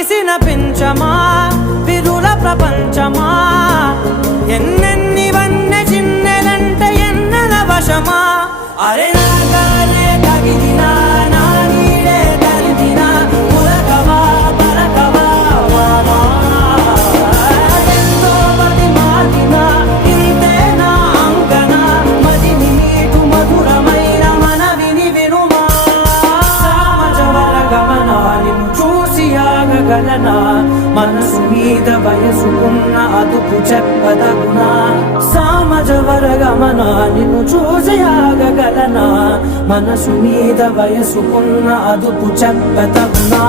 విరిసిన పించమా విరుల ప్రపంచమా ఎన్నెన్ని వన్నె చిన్నెలంటే ఎన్నెల వశమా అరే నాగాలే తగిలినా నా నీడే తరిమినా ఉలకవా పలకవా వామా ఎంతో మతి మాటినా ఇంతే నా అంకన మదిని నీటు మధురమైన మనవిని వినుమా సామజవర గమనా నిన్ను చూసి ఆగగలనా మనసు మీద వయసుకున్న అదుపు చెప్పదగునా సామజవర గమనా నిన్ను చూసి ఆగగలనా మనసు మీద వయసుకున్న అదుపు చెప్పదగునా